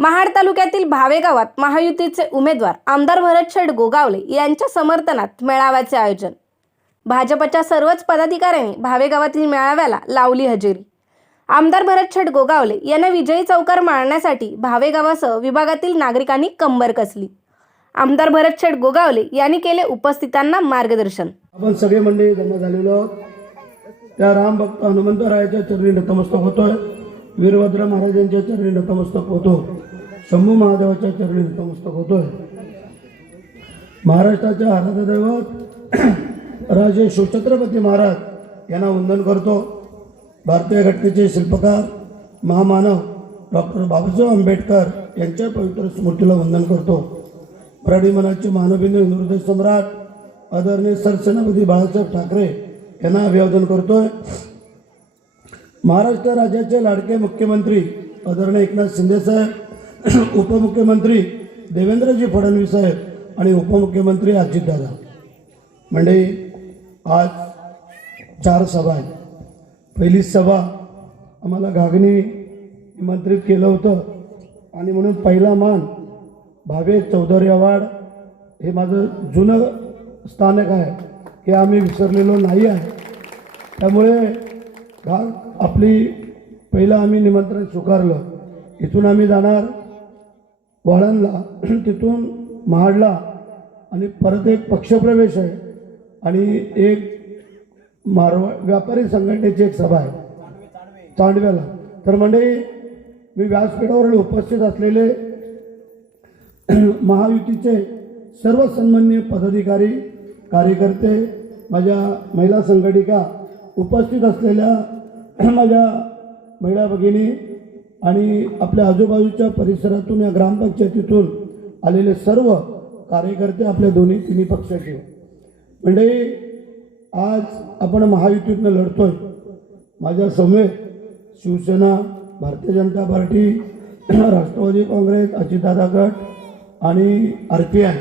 महाड तालुक्यातील भावे गावात महायुतीचे उमेदवार आमदार भरत शेठ गोगावले यांच्या समर्थनात मेळाव्याचे आयोजन. भाजपच्या सर्वच पदाधिकाऱ्यांनी भावे गावातील मेळाव्याला लावली हजेरी. आमदार भरत शेठ गोगावले यांना विजयी चौकार मारण्यासाठी भावे गावासह विभागातील नागरिकांनी कंबर कसली. आमदार भरत शेठ गोगावले यांनी केले उपस्थितांना मार्गदर्शन. आपण सगळे मंडळी जमा झालेलो त्या राम भक्त हनुमंतरायाच्या चरणी नतमस्तक होतोय. वीरभद्र महाराजांच्या चरणी नतमस्तक होतो. शंभू महादेवाच्या चरणी नतमस्तक होतोय. महाराष्ट्राच्या आराधदैवत राजे शिवछत्रपती महाराज यांना वंदन करतो. भारतीय घटनेचे शिल्पकार महामानव डॉक्टर बाबासाहेब आंबेडकर यांच्या पवित्र स्मृतीला वंदन करतो. मराठी मनाचे मानवीय हृदय सम्राट आदरणीय सरसेनापती बाळासाहेब ठाकरे यांना अभिवादन करतोय. महाराष्ट्र राज्याचे लाडके मुख्यमंत्री आदरणीय एकनाथ शिंदेसाहेब उपमुख्यमंत्री देवेंद्रजी फडणवीस साहेब आणि उपमुख्यमंत्री अजितदादा. म्हणजे आज चार सभा आहेत. पहिली सभा आम्हाला घागणी निमंत्रित केलं होतं आणि म्हणून पहिला मान भावे चौधरी अवार्ड हे माझं जुनं स्थानक आहे हे आम्ही विसरलेलो नाही आहे. त्यामुळे घाग आपली पहिलं आम्ही निमंत्रण स्वीकारलं. इथून आम्ही जाणार. वाळणला तिथून महाडला आणि परत एक पक्षप्रवेश आहे आणि एक मारवा व्यापारी संघटनेची एक सभा आहे. चांडव्याला. तर मंडळी मी व्यासपीठावर उपस्थित असलेले महायुतीचे सर्व सन्मान्य पदाधिकारी कार्यकर्ते माझ्या महिला संघटिका उपस्थित असलेल्या माझ्या महिला भगिनी आणि आपल्या आजूबाजूच्या परिसरातून या ग्रामपंचायतीतून आलेले सर्व कार्यकर्ते आपल्या दोन्ही तिन्ही पक्षाचे. म्हणजे आज आपण महायुतीतनं लढतोय. माझ्या समेत शिवसेना भारतीय जनता पार्टी राष्ट्रवादी काँग्रेस अजितदादा गट आणि आर पी आय.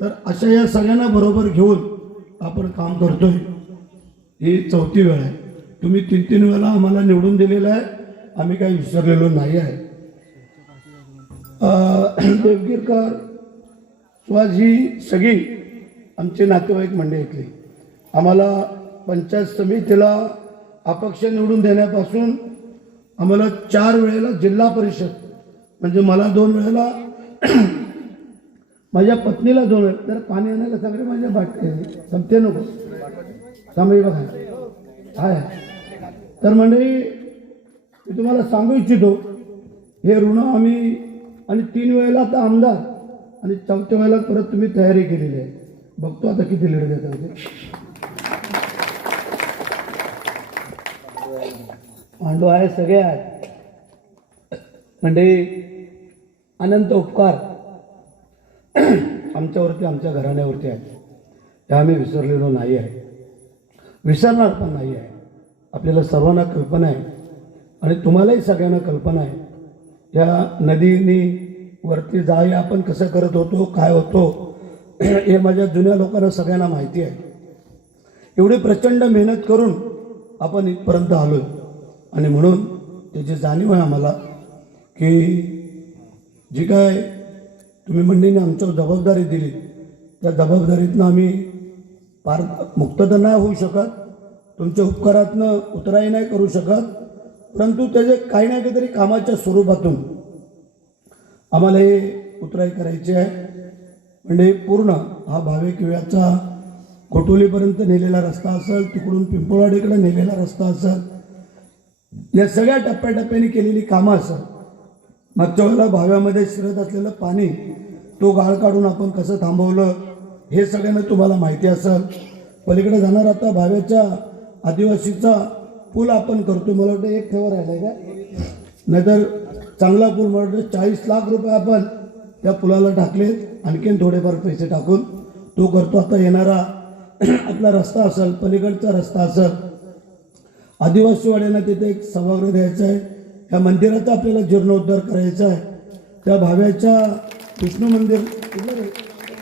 तर अशा या सगळ्यांना बरोबर घेऊन आपण काम करतोय. ही चौथी वेळ आहे. तुम्ही तीन तीन वेळा आम्हाला निवडून दिलेलं आहे. आम्ही काही विसरलेलो नाही आहे. देवगिरकर सुहास ही सगळी आमचे नातेवाईक मंडळीतली आम्हाला पंचायत समितीला अपक्ष निवडून देण्यापासून आम्हाला चार वेळेला जिल्हा परिषद म्हणजे मला दोन वेळेला माझ्या पत्नीला दोन वेळेला तर पाणी आणायला सगळे माझ्या बाटके संपते नको. सामयी बघा. हाय तर म्हणजे मी तुम्हाला सांगू इच्छितो हे ऋण आम्ही आणि तीन वेळेला आता आमदार आणि चौथ्या वेळेला परत तुम्ही तयारी केलेली आहे. बघतो आता किती लीड देतात मांडू आहे सगळे आहेत. म्हणजे अनंत उपकार आमच्यावरती आमच्या घराण्यावरती आहेत. त्या आम्ही विसरलेलो नाही आहे विसरणार पण नाही आहे आपल्याला सर्वांना कल्पना आहे. आणि तुम्हालाही सगळ्यांना कल्पना आहे. या नदीने वरती जाई आपण कसं करत होतो काय होतो हे माझ्या जुन्या लोकांना सगळ्यांना माहिती आहे. एवढी प्रचंड मेहनत करून आपण इथपर्यंत आलो आणि म्हणून त्याची जाणीव आहे आम्हाला की जी काय तुम्ही मंडळीने आमच्यावर जबाबदारी दिली त्या जबाबदारीतनं आम्ही पार मुक्त तर नाही होऊ शकत तुमच्या उपकारातनं उतराई नाही करू शकत परंतु त्याचे काही ना काहीतरी कामाच्या स्वरूपातून आम्हाला हे उतराई करायची आहे. म्हणजे पूर्ण हा भावे किव्याचा कोटोलीपर्यंत नेलेला रस्ता असेल तिकडून पिंपळवाडीकडे नेलेला रस्ता असेल या सगळ्या टप्प्याटप्प्याने केलेली कामं असं मागच्या वेळेला भाव्यामध्ये शिरत असलेलं पाणी तो गाळ काढून आपण कसं थांबवलं हे सगळ्यांना तुम्हाला माहिती असेल. पलीकडे जाणार आता भाव्याच्या आदिवासीचा पूल आपण करतो मला वाटतं एक ठेवा राहिला का? नाहीतर चांगला पूल मला वाटतं चाळीस लाख रुपये आपण त्या पुलाला टाकलेत आणखीन थोडेफार पैसे टाकून तो करतो. आता येणारा आपला रस्ता असेल पलीकडचा रस्ता असेल आदिवासीवाड्यांना तिथे एक सभागृह द्यायचं आहे. त्या मंदिराचा आपल्याला जीर्णोद्धार करायचा आहे. त्या भाव्याच्या विष्णू मंदिर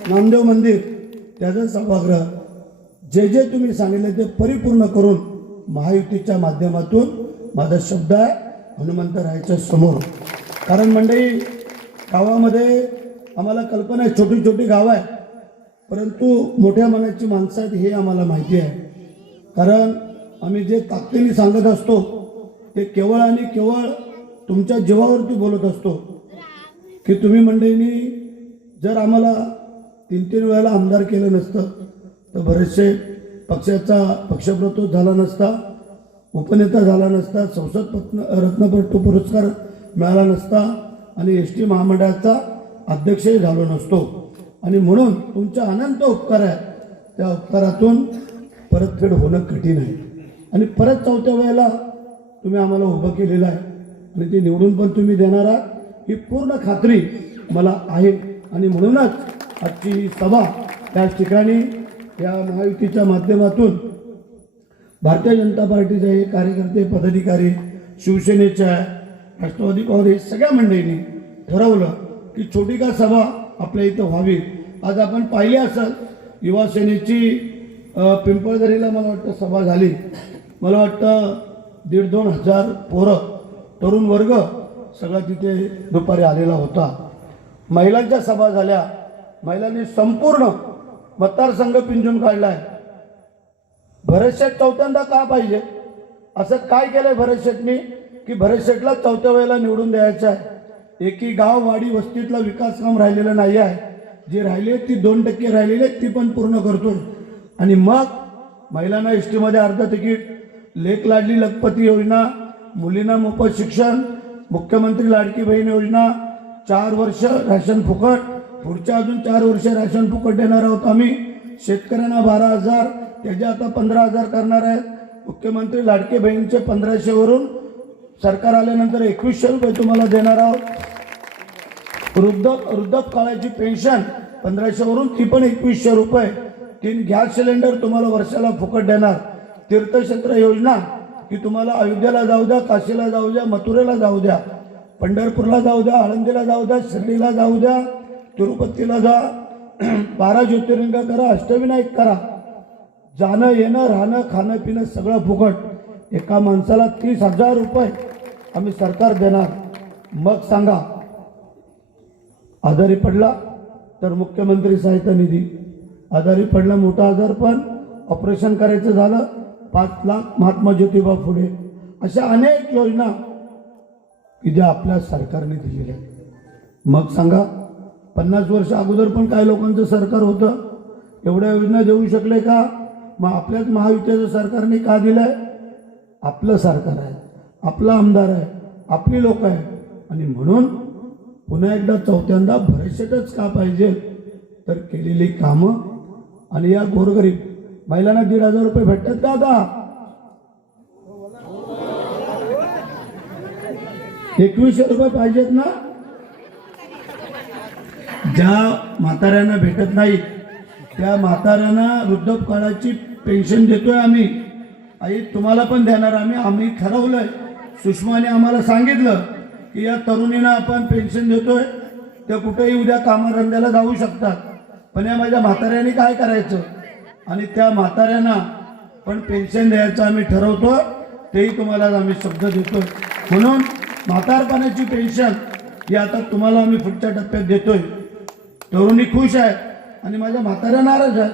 नामदेव मंदिर त्याचा सभागृह. जे जे तुम्ही सांगितले ते परिपूर्ण करून महायुतीच्या माध्यमातून माझा शब्द आहे हनुमंत रायच्या समोर. कारण मंडळी गावामध्ये आम्हाला कल्पना आहे छोटी छोटी गावं आहे परंतु मोठ्या मनाची माणसं आहेत हे आम्हाला माहिती आहे. कारण आम्ही जे ताकदीने सांगत असतो ते केवळ आणि केवळ तुमच्या जीवावरती बोलत असतो. की तुम्ही मंडळींनी जर आम्हाला तीन तीन वेळेला आमदार केलं नसतं तर बरेचसे पक्षाचा पक्षप्रतोष झाला नसता उपनेता झाला नसता संसद पत्न रत्नपट्टू पुरस्कार मिळाला नसता आणि एस टी महामंडळाचा अध्यक्षही झालो नसतो. आणि म्हणून तुमच्या अनंत उपकार आहे त्या उपकारातून परतफेड होणं कठीण आहे. आणि परत चौथ्या वेळेला तुम्ही आम्हाला उभं केलेलं आहे. आणि ते निवडून पण तुम्ही देणार आहात. ही पूर्ण खात्री मला आहे. आणि म्हणूनच आजची ही सभा त्याच ठिकाणी या महायुतीच्या माध्यमातून भारतीय जनता पार्टीचे हे कार्यकर्ते पदाधिकारी शिवसेनेच्या राष्ट्रवादी काँग्रेस सगळ्या मंडळींनी ठरवलं की छोटी का सभा आपल्या इथं व्हावी. आज आपण पाहिली असाल युवासेनेची पिंपळदरीला मला वाटतं सभा झाली. मला वाटतं दीड दोन हजार पोरं तरुण वर्ग सगळा तिथे दुपारी आलेला होता. महिलांच्या सभा झाल्या. महिलांनी संपूर्ण मतदारसंघ पिंजून काढलाय. भरत शेठ चौथ्यांदा का पाहिजे? असं काय केलंय भरत शेठनी की भरत शेठला चौथ्या वेळेला निवडून द्यायचं आहे. एकी गाव वाडी वस्तीतला विकास काम राहिलेलं नाही आहे. जे राहिले ती दोन टक्के राहिलेली आहेत ती पण पूर्ण करतोय. आणि मग महिलांना एस टीमध्ये अर्ध तिकीट लेख लाडली लखपती योजना मुलींना मोफत शिक्षण मुख्यमंत्री लाडकी बहीण योजना चार वर्ष राशन फुकट पुढच्या अजून चार वर्ष राशन फुकट देणार आहोत आम्ही. शेतकऱ्यांना बारा हजार त्याचे आता पंधरा हजार करणार आहेत. मुख्यमंत्री लाडके बहीणचे पंधराशेवरून सरकार आल्यानंतर एकवीसशे रुपये तुम्हाला देणार आहोत. वृद्ध काळाची पेन्शन पंधराशेवरून ती पण एकवीसशे रुपये. तीन गॅस सिलेंडर तुम्हाला वर्षाला फुकट देणार. तीर्थक्षेत्र योजना की तुम्हाला अयोध्येला जाऊ द्या काशीला जाऊ द्या मथुरेला जाऊ द्या पंढरपूरला जाऊ द्या आळंदीला जाऊ द्या शिर्डीला जाऊ द्या. तिरुपतीला जा. बारा ज्योतिर्लिंग करा अष्टविनायक करा. जाणं येणं राहणं खाणं पिणं सगळं फुकट. एका माणसाला तीस हजार रुपये आम्ही सरकार देणार. मग सांगा. आजारी पडला तर मुख्यमंत्री सहायता निधी. आजारी पडला मोठा आजार पण ऑपरेशन करायचं झालं पाच लाख महात्मा ज्योतिबा फुले. अशा अनेक योजना की ज्या आपल्या सरकारने दिलेल्या मग सांगा. पन्नास वर्ष अगोदर पण काही लोकांचं सरकार होतं. एवढ्या योजना देऊ शकले का? मग आपल्याच महायुतीचं सरकारने का दिलंय? आपलं सरकार आहे. आपला आमदार आहे. आपली लोक आहे आणि म्हणून पुन्हा एकदा चौथ्यांदा भरशेटच का पाहिजे? तर केलेली कामं. आणि या गोरगरीब महिलांना दीड हजार रुपये भेटतात का आता एकवीसशे रुपये पाहिजेत ना? ज्या म्हाताऱ्यांना भेटत नाही त्या म्हाताऱ्यांना वृद्धकाळाची पेन्शन देतोय आम्ही. आई तुम्हाला पण देणार. आम्ही आम्ही ठरवलंय. सुषमाने आम्हाला सांगितलं की या तरुणींना आपण पेन्शन देतोय. त्या कुठेही उद्या कामारंद्याला जाऊ शकतात. पण या माझ्या म्हाताऱ्यांनी काय करायचं? आणि त्या म्हाताऱ्यांना पण पेन्शन द्यायचं आम्ही ठरवतो तेही तुम्हाला आम्ही शब्द देतोय. म्हणून म्हातारपणाची पेन्शन ही आता तुम्हाला आम्ही पुढच्या टप्प्यात देतोय. तरुणी खुश आहे आणि माझ्या म्हाताऱ्या नाराज आहे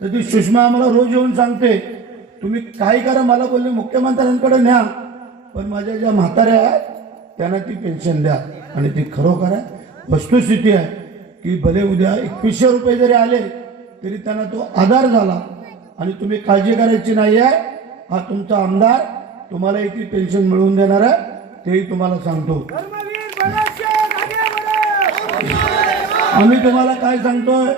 तर ती सुषमा आम्हाला रोज येऊन सांगते तुम्ही काय करा मला बोलले मुख्यमंत्र्यांकडे न्या पण माझ्या ज्या म्हाताऱ्या आहेत त्यांना ती पेन्शन द्या. आणि ती खरोखर आहे वस्तुस्थिती आहे की भले उद्या एकवीसशे रुपये जरी आले तरी त्यांना तो आधार झाला. आणि तुम्ही काळजी करायची नाही आहे हा तुमचा आमदार तुम्हाला ती पेन्शन मिळवून देणार आहे तेही तुम्हाला सांगतो. आम्ही तुम्हाला काय सांगतोय?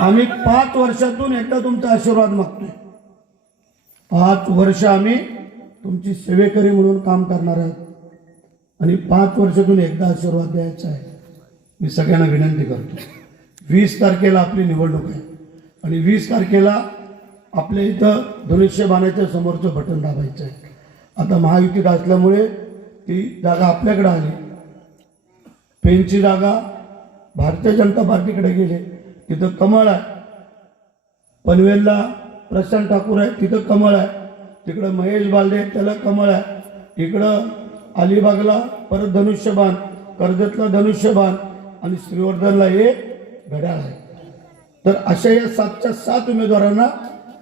आम्ही पाच वर्षातून एकदा तुमचा आशीर्वाद मागतोय. पाच वर्ष आम्ही तुमची सेवेकरी म्हणून काम करणार आहोत. आणि पाच वर्षातून एकदा आशीर्वाद द्यायचा आहे. मी सगळ्यांना विनंती करतो. वीस तारखेला आपली निवडणूक आहे. आणि वीस तारखेला आपल्या इथं धनुष्यबाणाच्या समोरचं बटन दाबायचं आहे. आता महायुतीत असल्यामुळे ती जागा आपल्याकडे आली. पेनची जागा भारतीय जनता पार्टीकडे गेले. तिथं कमळ आहे. पनवेलला प्रशांत ठाकूर आहे. तिथं कमळ आहे. तिकडं महेश बालदे त्याला कमळ आहे. इकडं अलिबागला परत धनुष्यबाण कर्जतला धनुष्यबाण आणि श्रीवर्धनला एक घड्याळ आहे. तर अशा या सातच्या सात उमेदवारांना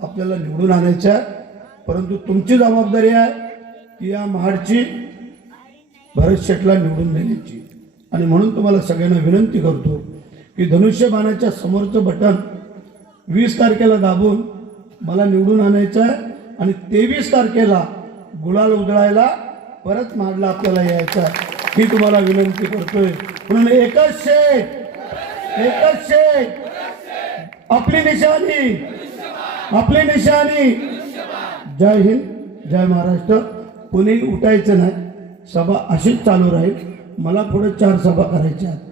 आपल्याला निवडून आणायच्या आहे परंतु तुमची जबाबदारी आहे की या महाडची भरत शेटला निवडून देण्याची. आणि म्हणून तुम्हाला सगळ्यांना विनंती करतो की धनुष्यबाणाच्या समोरचं बटन वीस तारखेला दाबून मला निवडून आणायचं आहे आणि तेवीस तारखेला गुलाल उधळायला परत माडला आपल्याला यायचं आहे. ही तुम्हाला विनंती करतोय. म्हणून एकच शेख एकच शेख आपली निशाणी आपली निशाणी. जय हिंद जय महाराष्ट्र. कोणी उठायचं नाही. सभा अशीच चालू राहील. मला पुढे चार सभा करायच्या आहेत.